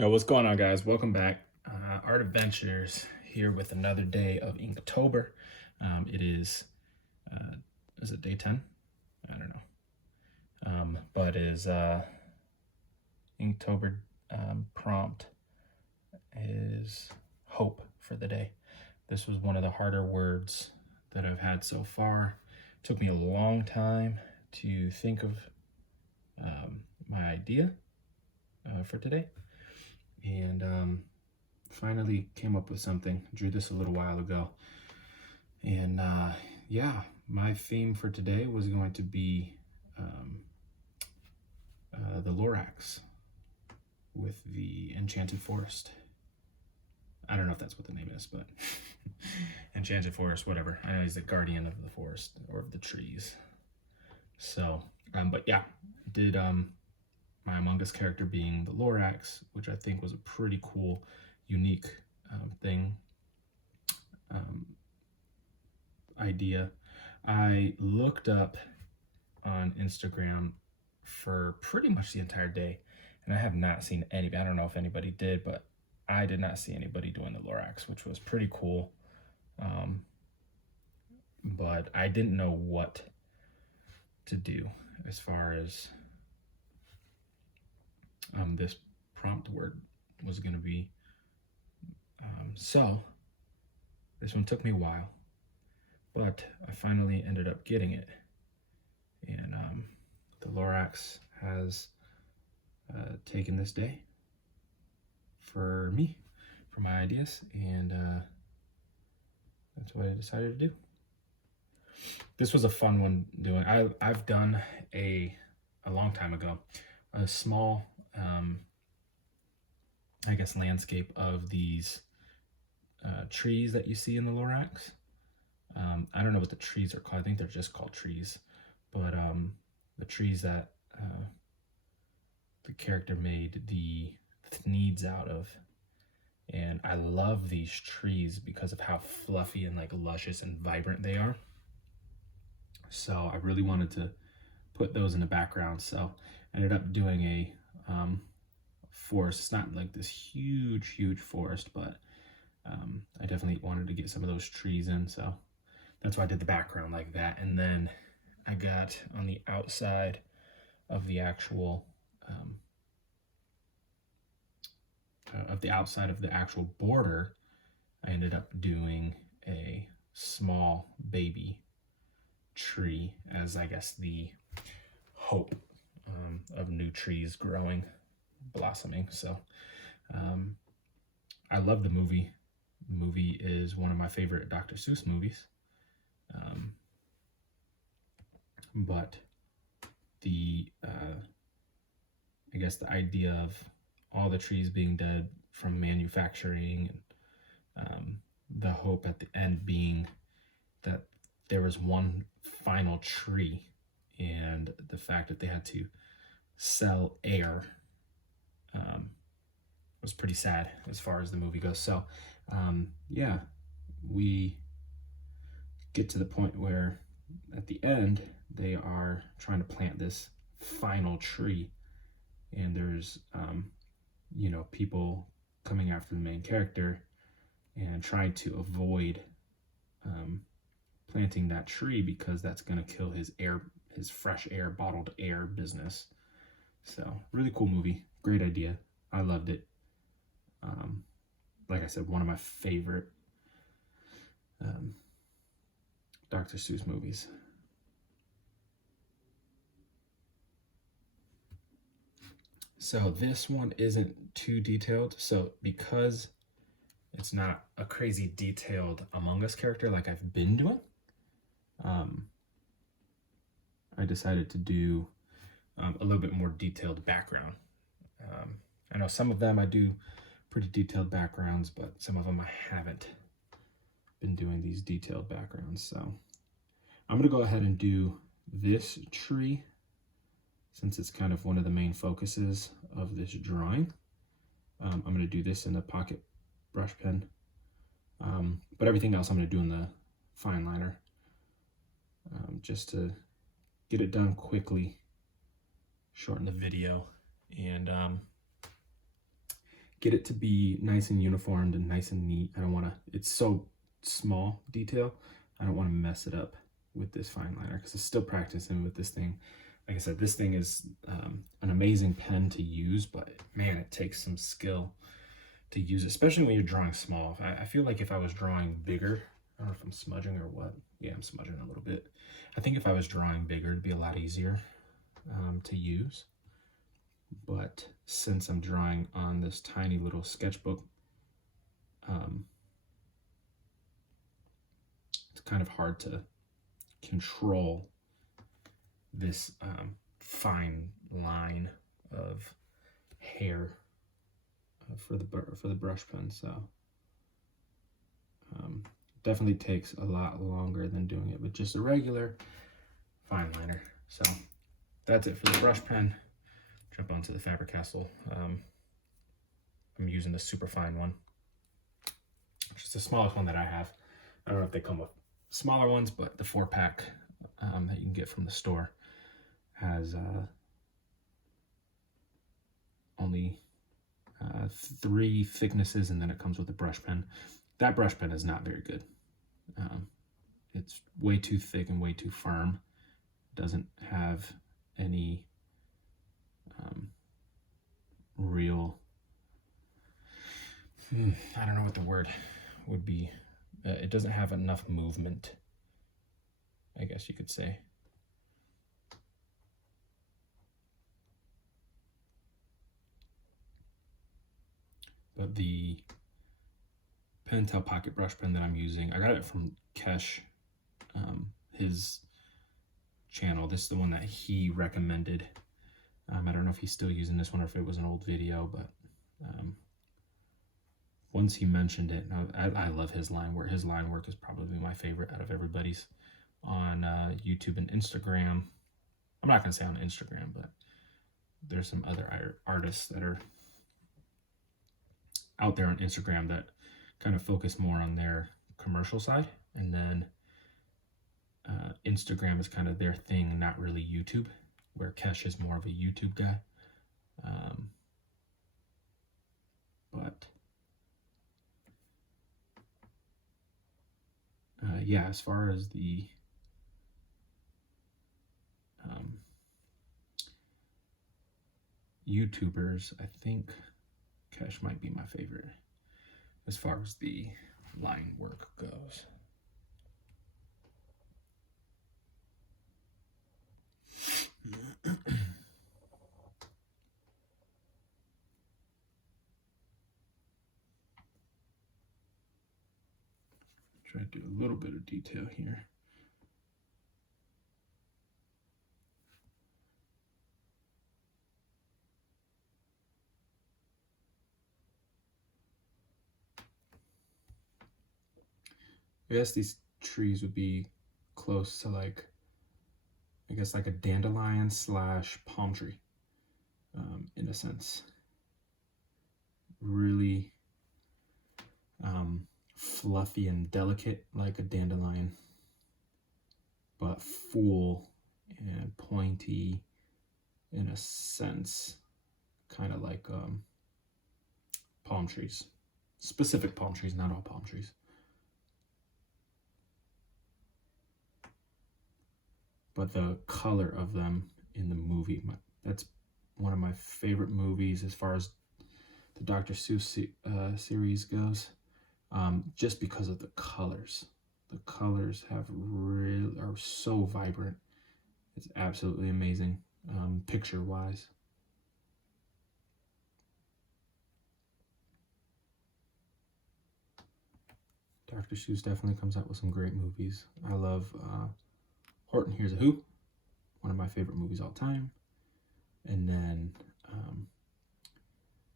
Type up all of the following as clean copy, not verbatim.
What's going on, guys? Welcome back. Art Adventures here with another day of Inktober. It is it day 10? I don't know. But is Inktober prompt is hope for the day. This was one of the harder words that I've had so far. It took me a long time to think of my idea for today. And finally came up with something. Drew this a little while ago. And yeah, my theme for today was going to be the Lorax with the Enchanted Forest. I don't know if that's what the name is, but Enchanted Forest, whatever. I know he's the guardian of the forest or of the trees. So, but yeah, did my Among Us character being the Lorax, which I think was a pretty cool, unique idea. I looked up on Instagram for pretty much the entire day, and I have not seen any. I don't know if anybody did, but I did not see anybody doing the Lorax, which was pretty cool. But I didn't know what to do as far as this prompt word was going to be. So this one took me a while, but I finally ended up getting it. And the Lorax has taken this day for me, for my ideas, and that's what I decided to do. This was a fun one doing. I've done a long time ago, a small I guess landscape of these trees that you see in the Lorax. I don't know what the trees are called. I think they're just called trees, but the trees that the character made the needs out of. And I love these trees because of how fluffy and like luscious and vibrant they are. So I really wanted to put those in the background. So I ended up doing a forest. It's not like this huge forest, but I definitely wanted to get some of those trees in. So that's why I did the background like that. And then I got on the outside of the actual border, I ended up doing a small baby tree as, I guess, the hope of new trees growing, blossoming. So I love the movie. The movie is one of my favorite Dr. Seuss movies. But the I guess the idea of all the trees being dead from manufacturing, and the hope at the end being that there was one final tree, and the fact that they had to sell air was pretty sad as far as the movie goes. So yeah, we get to the point where at the end they are trying to plant this final tree, and there's people coming after the main character and trying to avoid planting that tree because that's going to kill his fresh air, bottled air business. So really cool movie, great idea. I loved it. Like I said, one of my favorite Dr. Seuss movies. So this one isn't too detailed. So because it's not a crazy detailed Among Us character like I've been doing, I decided to do a little bit more detailed background. I know some of them I do pretty detailed backgrounds, but some of them I haven't been doing these detailed backgrounds. So I'm going to go ahead and do this tree, since it's kind of one of the main focuses of this drawing. I'm going to do this in the pocket brush pen, but everything else I'm going to do in the fine liner, just to get it done quickly, shorten the video, and get it to be nice and uniformed and nice and neat. I don't want to, it's so small detail. I don't want to mess it up with this fine liner because I'm still practicing with this thing. Like I said, this thing is an amazing pen to use, but man, it takes some skill to use, especially when you're drawing small. I feel like if I was drawing bigger, I don't know if I'm smudging or what. Yeah, I'm smudging a little bit. I think if I was drawing bigger, it'd be a lot easier to use. But since I'm drawing on this tiny little sketchbook, it's kind of hard to control this fine line of hair for the brush pen. So definitely takes a lot longer than doing it with just a regular fine liner. So that's it for the brush pen. Jump onto the Faber-Castell. I'm using the super fine one, which is the smallest one that I have. I don't know if they come with smaller ones, but the 4-pack that you can get from the store has only 3 thicknesses, and then it comes with a brush pen. That brush pen is not very good. It's way too thick and way too firm. Doesn't have any real, I don't know what the word would be. It doesn't have enough movement, I guess you could say. But the Pentel pocket brush pen that I'm using, I got it from Kesh, his channel. This is the one that he recommended. I don't know if he's still using this one or if it was an old video, but once he mentioned it, I love his line work. His line work is probably my favorite out of everybody's on YouTube and Instagram. I'm not going to say on Instagram, but there's some other artists that are out there on Instagram that kind of focus more on their commercial side, and then Instagram is kind of their thing, not really YouTube, where Kesh is more of a YouTube guy. But yeah, as far as the YouTubers, I think Kesh might be my favorite as far as the line work goes. Try to do a little bit of detail here. I guess these trees would be close to like, I guess like a dandelion / palm tree, in a sense. Really fluffy and delicate like a dandelion, but full and pointy in a sense, kind of like palm trees. Specific palm trees, not all palm trees. But the color of them in the movie, that's one of my favorite movies as far as the Dr. Seuss series goes, just because of the colors. The colors are so vibrant. It's absolutely amazing, picture-wise. Dr. Seuss definitely comes out with some great movies. I love Horton Hears a Who, one of my favorite movies all time. And then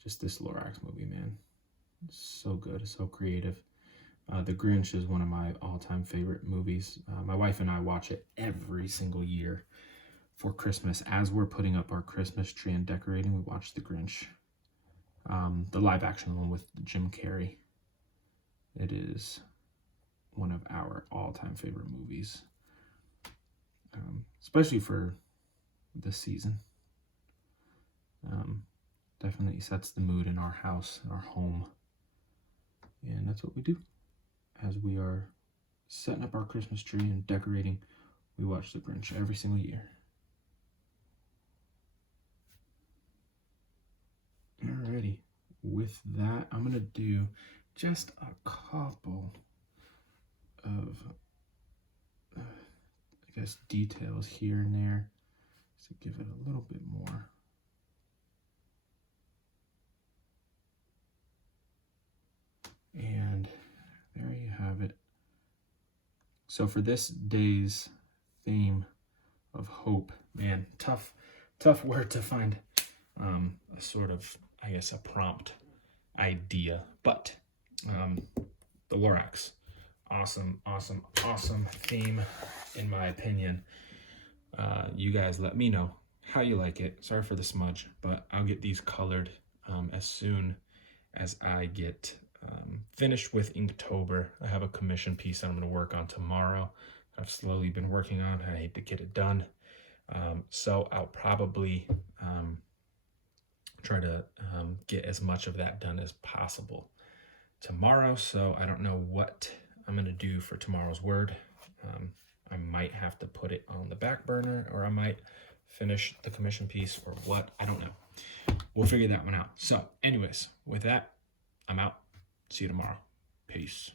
just this Lorax movie, man. It's so good, so creative. The Grinch is one of my all-time favorite movies. My wife and I watch it every single year for Christmas. As we're putting up our Christmas tree and decorating, we watch The Grinch. The live-action one with Jim Carrey. It is one of our all-time favorite movies, especially for this season. Definitely sets the mood in our house, in our home. And that's what we do. As we are setting up our Christmas tree and decorating, we watch The Grinch every single year. Alrighty, with that, I'm gonna do just a couple of, I guess, details here and there to give it a little bit more. And there you have it. So for this day's theme of hope, man, tough word to find a sort of, I guess, a prompt idea, but the Lorax, awesome theme in my opinion. You guys let me know how you like it. Sorry for the smudge, but I'll get these colored as soon as I get finished with Inktober. I have a commission piece I'm going to work on tomorrow. I've slowly been working on. I hate to get it done. So I'll probably try to get as much of that done as possible tomorrow. So I don't know what I'm going to do for tomorrow's word. I might have to put it on the back burner, or I might finish the commission piece, or what. I don't know. We'll figure that one out. So anyways, with that, I'm out. See you tomorrow. Peace.